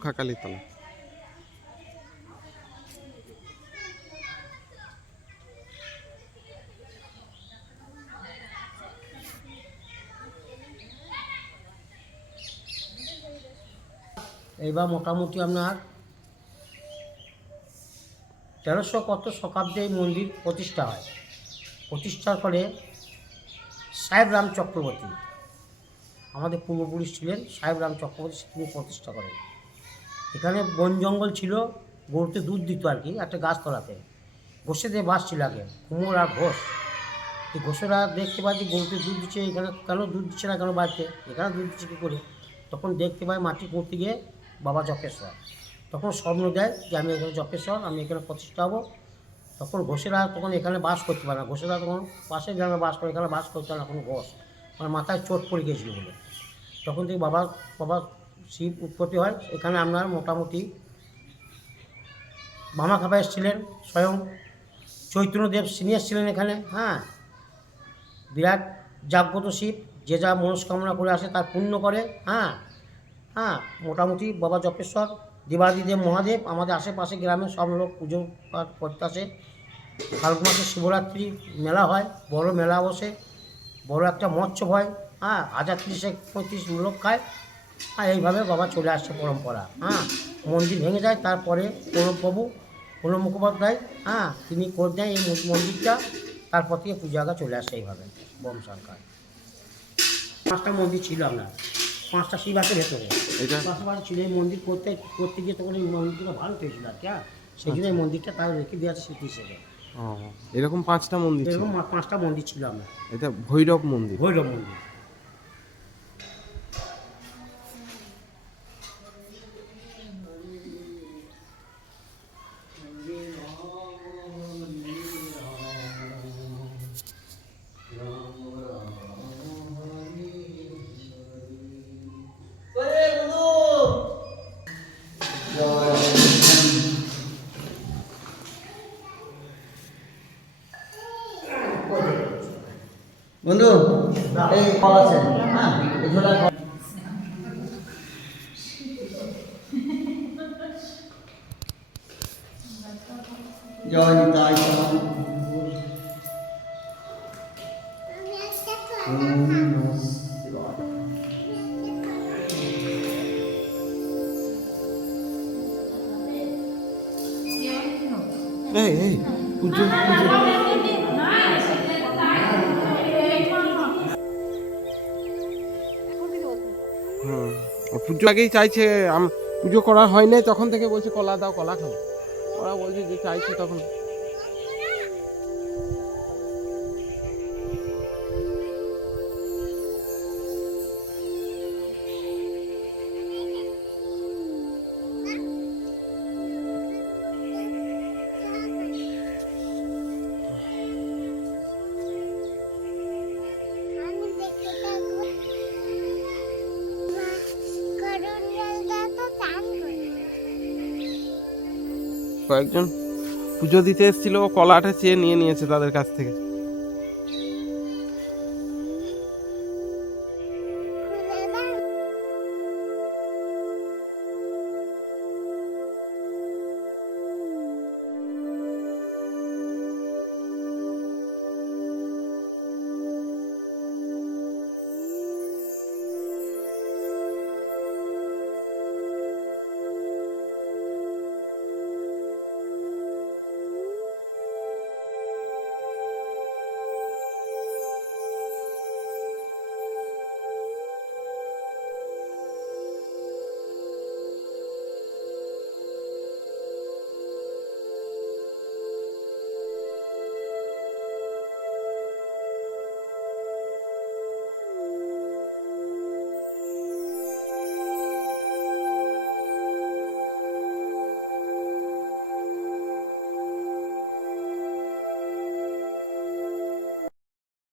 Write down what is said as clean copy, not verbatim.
রক্ষাকালীতলা। এইবার মোটামুটি আপনার 1300 কত শতাব্দে এই মন্দির প্রতিষ্ঠা হয়। প্রতিষ্ঠার ফলে সাহেব রাম চক্রবর্তী, আমাদের পূর্বপুরুষ ছিলেন সাহেব রাম চক্রবর্তী, তিনি প্রতিষ্ঠা করেন। এখানে বন জঙ্গল ছিল, গরুতে দুধ দিত আর কি, একটা গাছতলাতে ঘোষেদের বাস ছিল আগে, কুমোর আর ঘোষ। এই ঘোষেরা দেখতে পায় যে গরুতে দুধ দিচ্ছে, এখানে কেন দুধ দিচ্ছে না, কেন বাড়িতে এখানে দুধ দিচ্ছে কী করে। তখন দেখতে পায় মাটি করতে গিয়ে বাবা জপেশ্বর, তখন স্বপ্ন দেয় যে আমি এখানে জপেশ্বর, আমি এখানে প্রতিষ্ঠা হবো। তখন ঘোষেরা তখন এখানে বাস করতে পারে না, ঘোষেরা তখন পাশের গ্রামে বাস করে, এখানে বাস করতে না কোনো ঘোষ, মানে মাথায় চোট পড়ে গিয়েছিল বলে। তখন থেকে বাবা বাবা শিব উৎপত্তি হয় এখানে। আপনার মোটামুটি মামা খাপা এসেছিলেন, স্বয়ং চৈতন্যদেব সিনিয়র ছিলেন এখানে। হ্যাঁ, বিরাট জাগ্রত শিব, যে যা মনস্কামনা করে আসে তার পূর্ণ করে। হ্যাঁ হ্যাঁ, মোটামুটি বাবা জপেশ্বর, দেবাদিদেব মহাদেব, আমাদের আশেপাশে গ্রামে সব লোক পুজো পাঠ করতে আসে। ফাল্গুন মাসে শিবরাত্রি মেলা হয়, বড় মেলা বসে, বড় একটা মৎস্য হয়। হ্যাঁ, 1030-35 লোক খায়। আর এইভাবে বাবা চলে আসছে পরম্পরা। হ্যাঁ, মন্দির ভেঙে যায়, তারপরে প্রণববাবু প্রণব মুখোপাধ্যায়, হ্যাঁ, তিনি করে দেয় এই মন্দিরটা, তারপর থেকে পূজা আগা চলে আসে এইভাবে বম সরকার। 5টা মন্দির ছিল আপনার, 5টা শিব আছে ভেতরে, পাশাপাশি ছিল। এই মন্দির করতে গিয়ে তখন এই মন্দিরটা ভালো পেয়েছিল আর কি। হ্যাঁ, সেই জন্য এই মন্দিরটা তার রেখে দেওয়া আছে স্মৃতি হিসেবে। এরকম 5টা মন্দির ছিল, এরকম 5টা মন্দির ছিল আপনার। এটা ভৈরব মন্দির। ভৈরব মন্দির। বন্ধু এই কল আছে, হ্যাঁ এই ঝোলা জয় নিতাই। এই পুজো পুজো আগেই চাইছে, পুজো করা হয় নাই, তখন থেকে বলছে কলা দাও, কলা খাও। ওরা বলছে যে চাইছে তখন। কয়েকজন পুজো দিতে এসেছিল, কলাটা চেয়ে নিয়ে নিয়েছে তাদের কাছ থেকে।